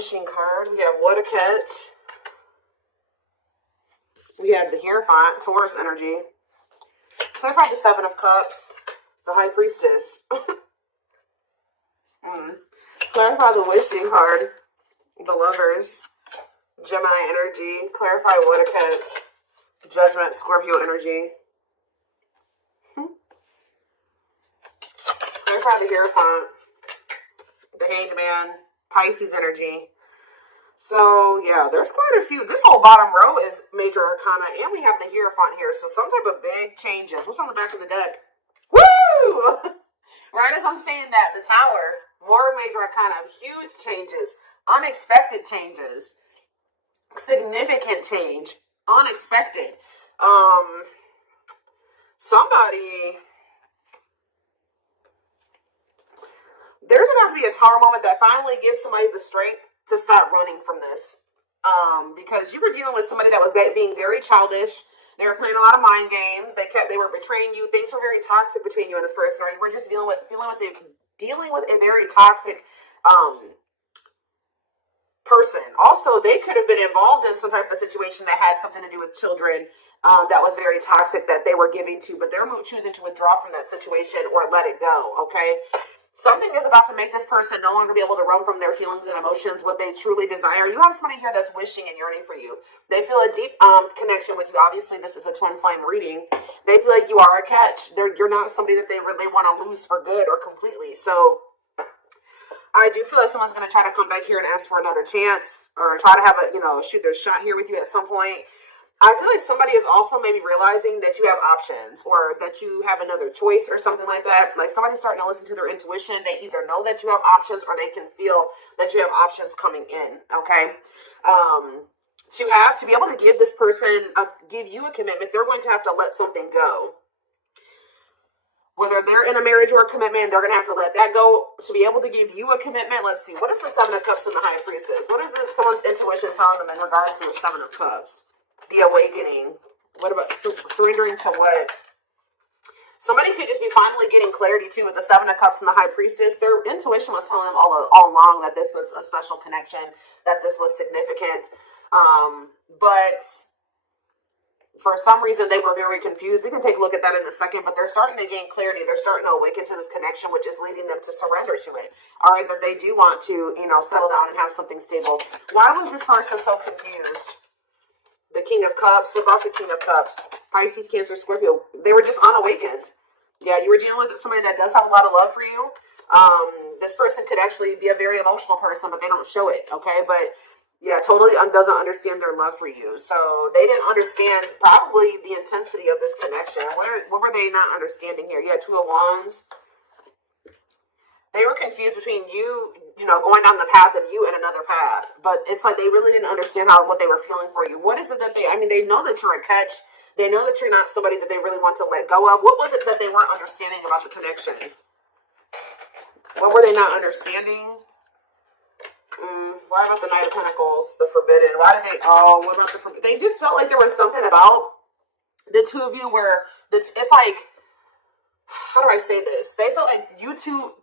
wishing card. We have what a catch. We have the Hierophant, Taurus energy. Clarify the Seven of Cups, the High Priestess. Clarify the wishing card, the Lovers, Gemini energy. Clarify what a catch, Judgment, Scorpio energy. Clarify the Hierophant, the Hanged Man, Pisces energy. So, yeah, there's quite a few. This whole bottom row is major arcana, and we have the Hierophant here. So, some type of big changes. What's on the back of the deck? Woo! Right as I'm saying that, the Tower, more major arcana, huge changes, unexpected changes, significant change, unexpected. There's about to be a Tower moment that finally gives somebody the strength to stop running from this. Because you were dealing with somebody that was being very childish. They were playing a lot of mind games. They were betraying you. Things were very toxic between you and this person, or you were just dealing with a very toxic person. Also, they could have been involved in some type of situation that had something to do with children that was very toxic that they were giving to, but they're choosing to withdraw from that situation or let it go. Okay. Something is about to make this person no longer be able to run from their feelings and emotions, what they truly desire. You have somebody here that's wishing and yearning for you. They feel a deep connection with you. Obviously, this is a twin flame reading. They feel like you are a catch. You're not somebody that they really want to lose for good or completely. So I do feel like someone's going to try to come back here and ask for another chance or try to have shoot their shot here with you at some point. I feel like somebody is also maybe realizing that you have options or that you have another choice or something like that. Like somebody's starting to listen to their intuition. They either know that you have options or they can feel that you have options coming in. Okay. To be able to give this person, give you a commitment, they're going to have to let something go. Whether they're in a marriage or a commitment, they're going to have to let that go to be able to give you a commitment. Let's see. What is the Seven of Cups and the High Priestess? What is someone's intuition telling them in regards to the Seven of Cups? The awakening. What about surrendering to what? Somebody could just be finally getting clarity too with the Seven of Cups and the High Priestess. Their intuition was telling them all along that this was a special connection, that this was significant. But for some reason they were very confused. We can take a look at that in a second, but they're starting to gain clarity. They're starting to awaken to this connection, which is leading them to surrender to it. All right, that they do want to, settle down and have something stable. Why was this person so confused? The King of Cups. What about the King of Cups? Pisces, Cancer, Scorpio. They were just unawakened. Yeah, you were dealing with somebody that does have a lot of love for you. This person could actually be a very emotional person, but they don't show it. Okay, but yeah, totally doesn't understand their love for you. So they didn't understand probably the intensity of this connection. What were they not understanding here? You had Two of Wands. They were confused between you, going down the path of you and another path. But it's like they really didn't understand what they were feeling for you. What is it that they know that you're a catch. They know that you're not somebody that they really want to let go of. What was it that they weren't understanding about the connection? What were they not understanding? Why about the Knight of Pentacles, the Forbidden? What about the Forbidden? They just felt like there was something about the two of you where it's like, how do I say this? They felt like you two,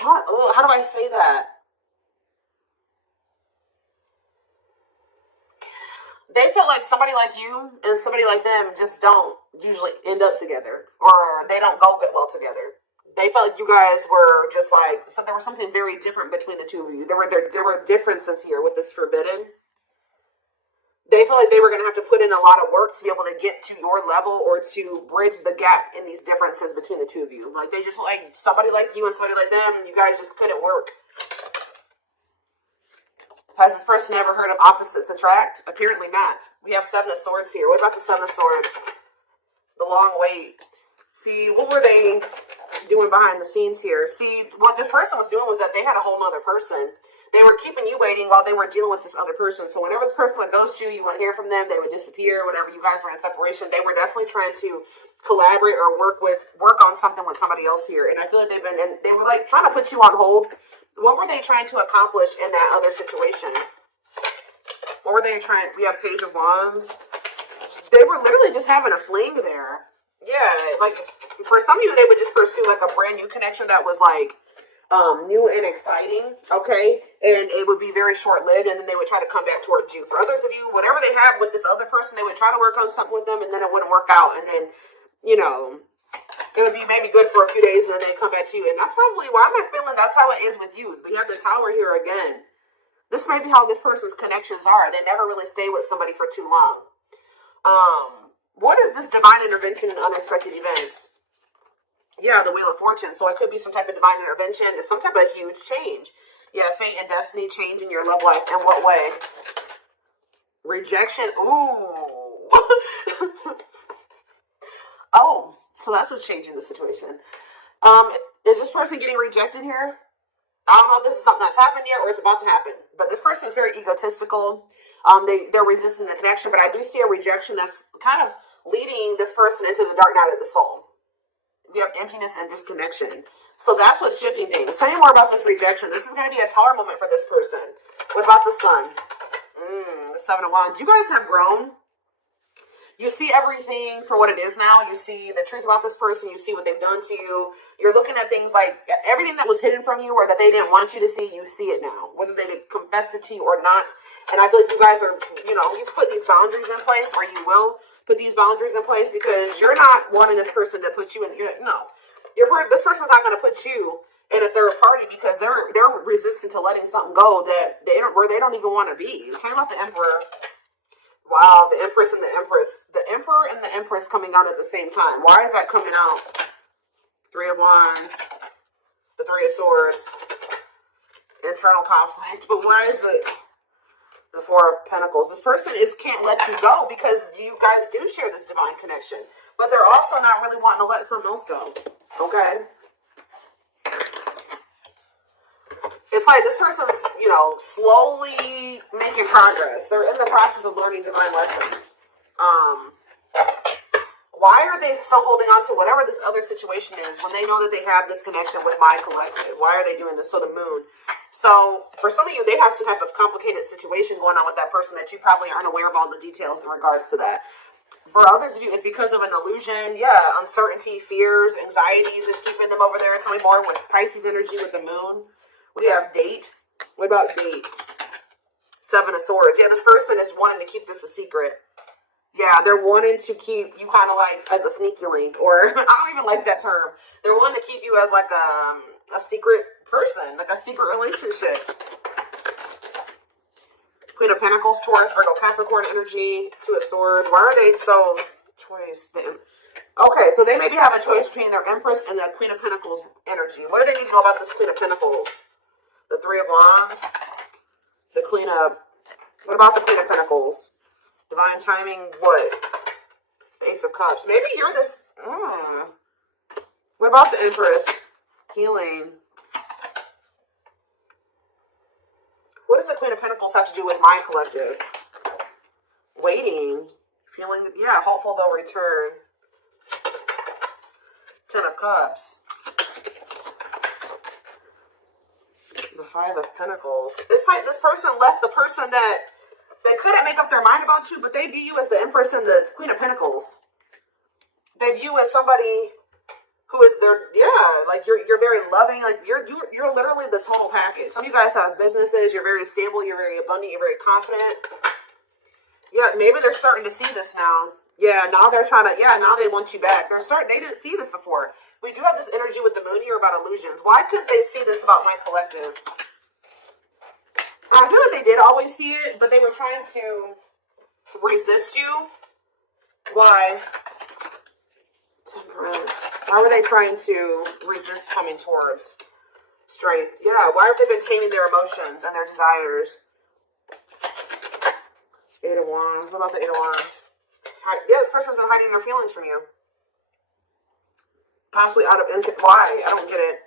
how do I say that? They felt like somebody like you and somebody like them just don't usually end up together, or they don't go well together. They felt like you guys were just like, so there was something very different between the two of you. There were differences here with this Forbidden. They felt like they were going to have to put in a lot of work to be able to get to your level or to bridge the gap in these differences between the two of you. Like they just like somebody like you and somebody like them, and you guys just couldn't work. Has this person ever heard of opposites attract? Apparently not. We have Seven of Swords here. What about the Seven of Swords? The long wait. See, what were they doing behind the scenes here? See, what this person was doing was that they had a whole nother person. They were keeping you waiting while they were dealing with this other person. So whenever this person would ghost you, you wouldn't hear from them. They would disappear. Whenever you guys were in separation, they were definitely trying to collaborate or work on something with somebody else here. And I feel like they were like trying to put you on hold. What were they trying to accomplish in that other situation? What were they trying? We have Page of Wands. They were literally just having a fling there. Yeah, like for some of you, they would just pursue like a brand new connection that was like new and exciting, okay? And it would be very short-lived, and then they would try to come back towards you. For others of you, whatever they have with this other person, they would try to work on something with them, and then it wouldn't work out. And then, you know, it would be maybe good for a few days, and then they come back to you. And that's probably why I'm feeling that's how it is with you. We have the Tower here again. This may be how this person's connections are. They never really stay with somebody for too long. What is this divine intervention and unexpected events? Yeah, the Wheel of Fortune. So it could be some type of divine intervention. It's some type of huge change. Yeah, fate and destiny change in your love life. In what way? Rejection. Ooh. Oh, so that's what's changing the situation. Is this person getting rejected here? I don't know if this is something that's happened yet or it's about to happen. But this person is very egotistical. They're resisting the connection. But I do see a rejection that's kind of leading this person into the dark night of the soul. We have emptiness and disconnection. So that's what's shifting things. Tell me more about this rejection. This is going to be a Tower moment for this person. What about the Sun? The Seven of Wands. You guys have grown. You see everything for what it is now. You see the truth about this person. You see what they've done to you. You're looking at things like everything that was hidden from you or that they didn't want you to see, you see it now. Whether they confessed it to you or not. And I feel like you guys are, you put these boundaries in place, or you will put these boundaries in place, because you're not wanting this person to put you in, this person's not going to put you in a third party because they're resistant to letting something go that they don't even want to be. Talking about the Emperor. Wow, the Empress and the Empress. The Emperor and the Empress coming out at the same time. Why is that coming out? Three of Wands. The Three of Swords. Internal conflict. But why is it the Four of Pentacles? This person can't let you go because you guys do share this divine connection. But they're also not really wanting to let something else go. Okay? It's like this person's, slowly making progress. They're in the process of learning divine lessons. Why are they still holding on to whatever this other situation is when they know that they have this connection with my collective? Why are they doing this? So the Moon. So for some of you, they have some type of complicated situation going on with that person that you probably aren't aware of all the details in regards to that. For others of you, it's because of an illusion. Yeah, uncertainty, fears, anxieties is keeping them over there. Something more with Pisces energy with the Moon. We have Date. What about Date? Seven of Swords. Yeah, this person is wanting to keep this a secret. Yeah, they're wanting to keep you kind of like as a sneaky link, or I don't even like that term. They're wanting to keep you as like a secret person, like a secret relationship. Queen of Pentacles, Taurus, Virgo, Capricorn energy, Two of Swords. Why are they so choice? Okay, so they maybe have a choice between their Empress and the Queen of Pentacles energy. What do they need to know about this Queen of Pentacles? The Three of Wands. The Queen of... What about the Queen of Pentacles? Divine timing, what? The Ace of Cups. Maybe you're this... What about the Empress? Healing. What does the Queen of Pentacles have to do with my collective? Waiting. Feeling, yeah, hopeful they'll return. Ten of Cups. The Five of Pentacles. It's like this person left the person that they couldn't make up their mind about you, but they view you as the Empress and the Queen of Pentacles. They view you as somebody who is their, like you're very loving, like you're literally the total package. Some of you guys have businesses, you're very stable, you're very abundant, you're very confident. Yeah, maybe they're starting to see this now. Yeah, now they're trying to, now they want you back. They didn't see this before. We do have this energy with the Moon here about illusions. Why couldn't they see this about my collective? I feel like they did always see it, but they were trying to resist you. Why? Temperance. Why were they trying to resist coming towards strength? Yeah, why have they been taming their emotions and their desires? Eight of Wands. What about the Eight of Wands? Yeah, this person's been hiding their feelings from you. Possibly out of... Why? I don't get it.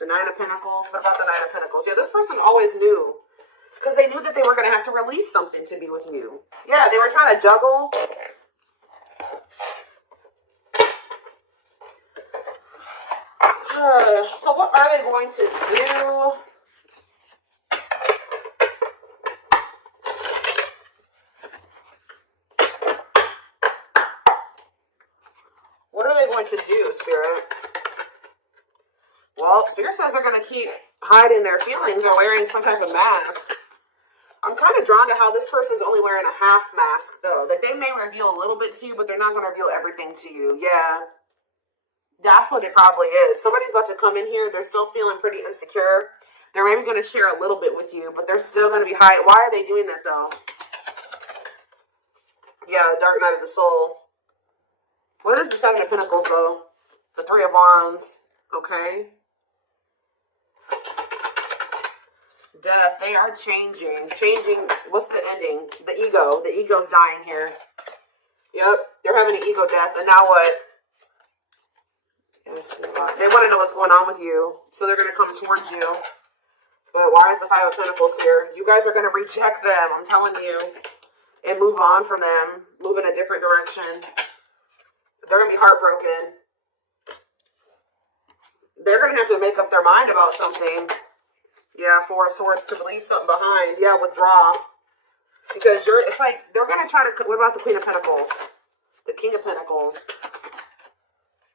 The Nine of Pentacles. What about the Nine of Pentacles? Yeah, this person always knew. Because they knew that they were going to have to release something to be with you. Yeah, they were trying to juggle. So what are they going to do? What are they going to do, Spirit? Well, Well, Spirit says they're going to keep hiding their feelings or wearing some type of mask. I'm kind of drawn to how this person's only wearing a half mask, though. That they may reveal a little bit to you, but they're not going to reveal everything to you. Yeah. That's what it probably is. Somebody's about to come in here. They're still feeling pretty insecure. They're maybe going to share a little bit with you, but they're still going to be hiding. Why are they doing that, though? Yeah, Dark Night of the Soul. What is the Seven of Pentacles, though? The Three of Wands. Okay. Death. They are changing. Changing. What's the ending? The ego. The ego's dying here. Yep. They're having an ego death. And now what? They want to know what's going on with you. So they're going to come towards you. But why is the Five of Pentacles here? You guys are going to reject them. I'm telling you. And move on from them. Move in a different direction. They're going to be heartbroken. They're going to have to make up their mind about something. Yeah, Four of Swords to leave something behind. Yeah, withdraw. Because it's like, they're going to try to, what about the Queen of Pentacles? The King of Pentacles.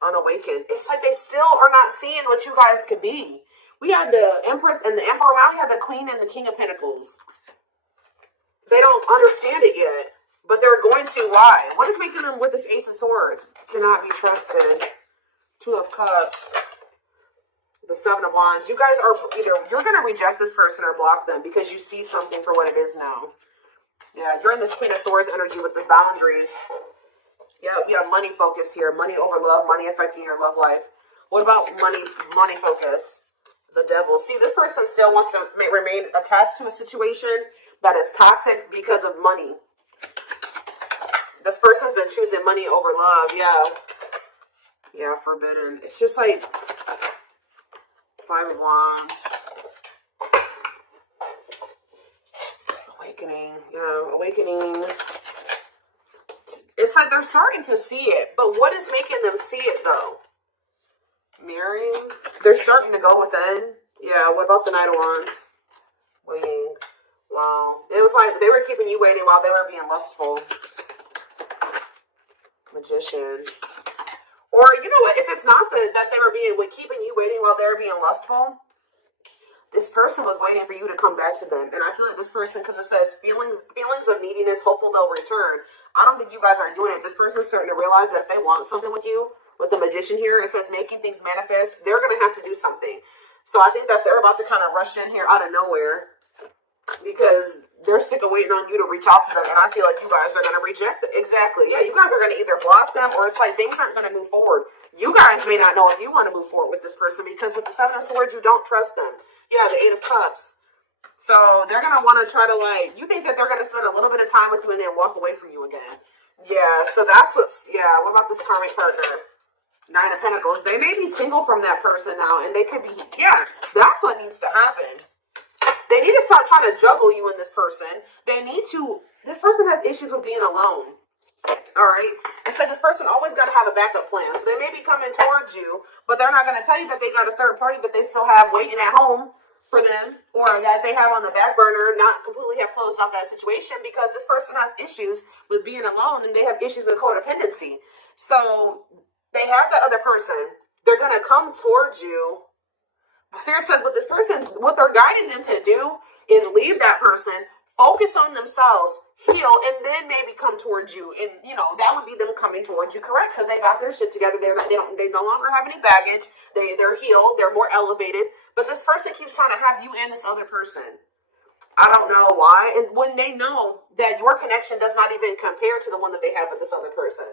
Unawakened. It's like they still are not seeing what you guys could be. We had the Empress and the Emperor. Now we have the Queen and the King of Pentacles. They don't understand it yet. But they're going to. Why? What is making them with this Ace of Swords? Cannot be trusted. Two of Cups. The Seven of Wands. You guys are either, you're going to reject this person or block them because you see something for what it is now. Yeah, you're in this Queen of Swords energy with the boundaries. Yeah, you have money focus here. Money over love. Money affecting your love life. What about money focus? The Devil. See, this person still wants to remain attached to a situation that is toxic because of money. This person's been choosing money over love. Yeah. Yeah, forbidden. It's just like Five of Wands. Awakening. Yeah, awakening. It's like they're starting to see it. But what is making them see it, though? Mirroring. They're starting to go within. Yeah, what about the Knight of Wands? Waiting. Wow. It was like they were keeping you waiting while they were being lustful. Magician. Or, you know what, if it's not that they were keeping you waiting while they were being lustful, this person was waiting for you to come back to them. And I feel like this person, because it says feelings of neediness, hopeful they'll return. I don't think you guys are doing it. This person's starting to realize that if they want something with you, with the Magician here, it says making things manifest, they're going to have to do something. So I think that they're about to kind of rush in here out of nowhere because they're sick of waiting on you to reach out to them. And I feel like you guys are going to reject it. Exactly. Yeah, you guys are going to either block them or it's like things aren't going to move forward. You guys may not know if you want to move forward with this person because with the Seven of Swords, you don't trust them. Yeah, the Eight of Cups. So they're going to want to try to you think that they're going to spend a little bit of time with you and then walk away from you again. Yeah, so that's what about this karmic partner? Nine of Pentacles. They may be single from that person now, and they could be, that's what needs to happen. They need to start trying to juggle you and this person. This person has issues with being alone. All right? And so this person always got to have a backup plan. So they may be coming towards you, but they're not going to tell you that they got a third party that they still have waiting at home for them, or that they have on the back burner, not completely have closed off that situation because this person has issues with being alone and they have issues with codependency. So they have the other person. They're going to come towards you. Spirit says what this person, what they're guiding them to do is leave that person, focus on themselves, heal, and then maybe come towards you. And, that would be them coming towards you, correct? Because they got their shit together. They no longer have any baggage. They're healed. They're more elevated. But this person keeps trying to have you and this other person. I don't know why. And when they know that your connection does not even compare to the one that they have with this other person.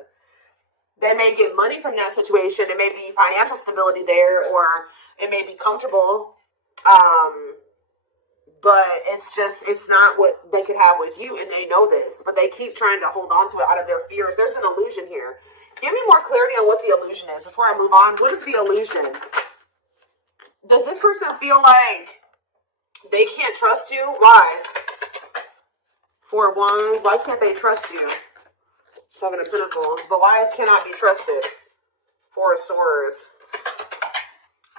They may get money from that situation. There may be financial stability there, or it may be comfortable. But it's not what they could have with you, and they know this. But they keep trying to hold on to it out of their fears. There's an illusion here. Give me more clarity on what the illusion is before I move on. What is the illusion? Does this person feel like they can't trust you? Why? Four of Wands. Why can't they trust you? Seven of Pentacles. But why cannot be trusted? Four of Swords.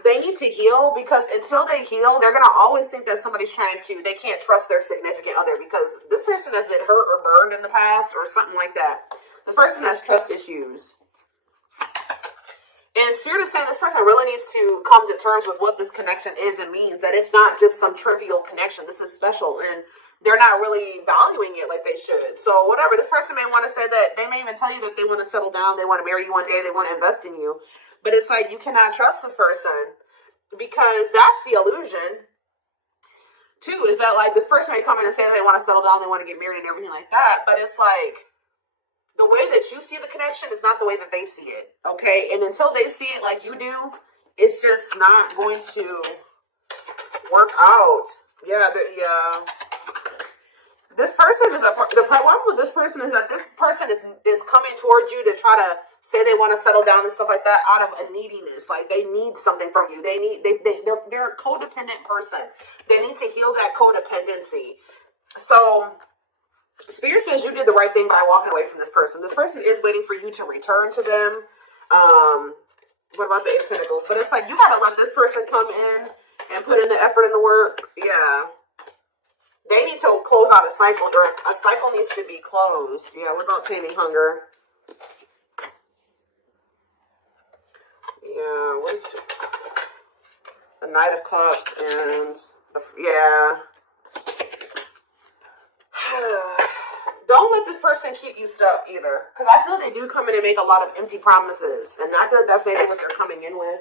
They need to heal because until they heal, they're going to always think that somebody's they can't trust their significant other because this person has been hurt or burned in the past or something like that. This person has trust issues. And Spirit is saying this person really needs to come to terms with what this connection is and means. That it's not just some trivial connection. This is special, and they're not really valuing it like they should. So whatever, this person may want to say that, they may even tell you that they want to settle down, they want to marry you one day, they want to invest in you. But it's like, you cannot trust this person, because that's the illusion, too, is that like this person may come in and say they want to settle down, they want to get married and everything like that. But it's like, the way that you see the connection is not the way that they see it, okay? And until they see it like you do, it's just not going to work out. Yeah, this person is the problem with this person is that this person is coming towards you to try to say they want to settle down and stuff like that out of a neediness. Like, they need something from you. They're a codependent person. They need to heal that codependency. So Spirit says you did the right thing by walking away from this person. This person is waiting for you to return to them. What about the Eight of Pentacles? But it's like, you gotta let this person come in and put in the effort and the work. Yeah. They need to close out a cycle, or a cycle needs to be closed. Yeah, what about taming hunger? Yeah, what is it? The Knight of Cups and yeah. Don't let this person keep you stuck either, because I feel they do come in and make a lot of empty promises, and I feel that's maybe what they're coming in with.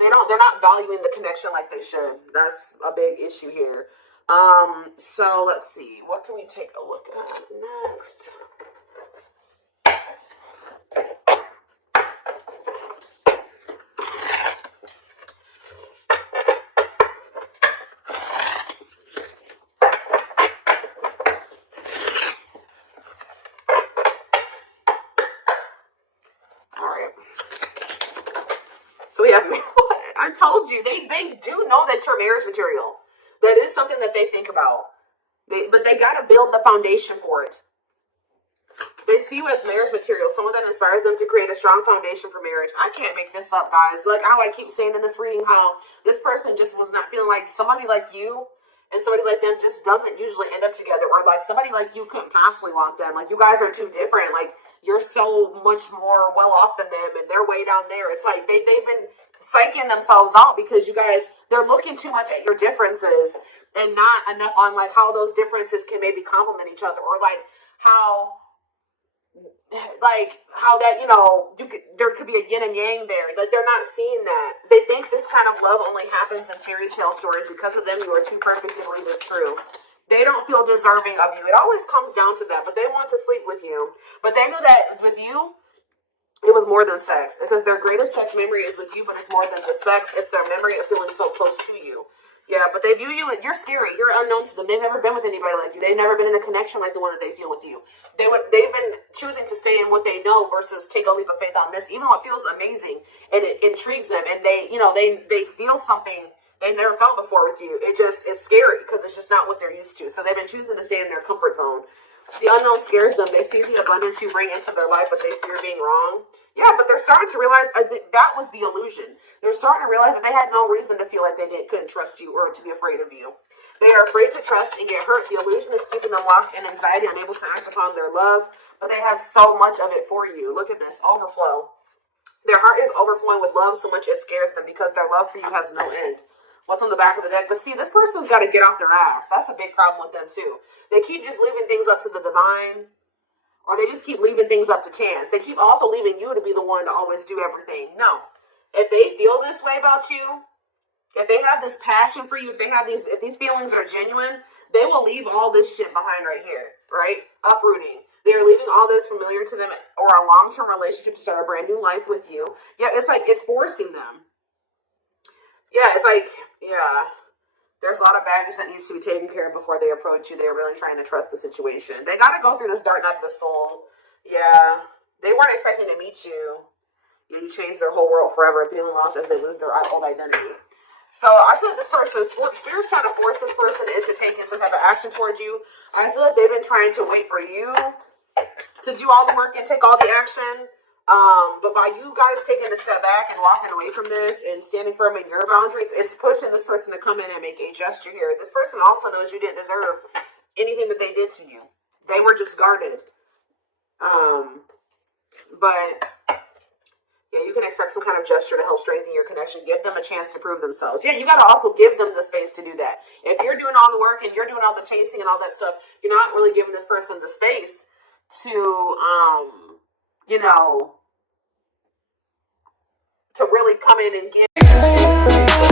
They're not valuing the connection like they should. That's a big issue here. So let's see, what can we take a look at next? So we have, I told you, they do know that you're marriage material. That is something that they think about. But they got to build the foundation for it. They see you as marriage material, someone that inspires them to create a strong foundation for marriage. I can't make this up, guys. Like how I keep saying in this reading, how this person just was not feeling like somebody like you and somebody like them just doesn't usually end up together. Or like somebody like you couldn't possibly want them. Like, you guys are too different. Like, you're so much more well off than them, and they're way down there. It's like they've been psyching themselves out because you guys, they're looking too much at your differences and not enough on like how those differences can maybe complement each other, or like how that, you know, there could be a yin and yang there. Like, they're not seeing that. They think this kind of love only happens in fairy tale stories. Because of them, you are too perfect to believe it's true. They don't feel deserving of you. It always comes down to that. But they want to sleep with you. But they knew that with you, it was more than sex. It says their greatest sex memory is with you, but it's more than just sex. It's their memory of feeling so close to you. Yeah, but they view you, you're scary. You're unknown to them. They've never been with anybody like you. They've never been in a connection like the one that they feel with you. They've been choosing to stay in what they know versus take a leap of faith on this, even though it feels amazing and it intrigues them, and they feel something they never felt before with you. It's scary because it's just not what they're used to. So they've been choosing to stay in their comfort zone. The unknown scares them. They see the abundance you bring into their life, but they fear being wrong. Yeah, but they're starting to realize that was the illusion. They're starting to realize that they had no reason to feel like they couldn't trust you or to be afraid of you. They are afraid to trust and get hurt. The illusion is keeping them locked in anxiety, unable to act upon their love, but they have so much of it for you. Look at this, overflow. Their heart is overflowing with love so much it scares them because their love for you has no end. What's on the back of the deck? But see, this person's got to get off their ass. That's a big problem with them, too. They keep just leaving things up to the divine, or they just keep leaving things up to chance. They keep also leaving you to be the one to always do everything. No. If they feel this way about you, if they have this passion for you, if these feelings are genuine, they will leave all this shit behind right here, right? Uprooting. They're leaving all this familiar to them or a long-term relationship to start a brand new life with you. Yeah, it's like it's forcing them. Yeah, it's like, yeah. There's a lot of baggage that needs to be taken care of before they approach you. They're really trying to trust the situation. They got to go through this dark night of the soul. Yeah. They weren't expecting to meet you. You changed their whole world forever, feeling lost as they lose their old identity. So I feel like this person, Spirit's trying to force this person into taking some type of action towards you. I feel like they've been trying to wait for you to do all the work and take all the action. But by you guys taking a step back and walking away from this and standing firm in your boundaries, it's pushing this person to come in and make a gesture here. This person also knows you didn't deserve anything that they did to you. They were just guarded. But Yeah, you can expect some kind of gesture to help strengthen your connection. Give them a chance to prove themselves. Yeah, you got to also give them the space to do that. If you're doing all the work and you're doing all the chasing and all that stuff, you're not really giving this person the space to, you know, to really come in and give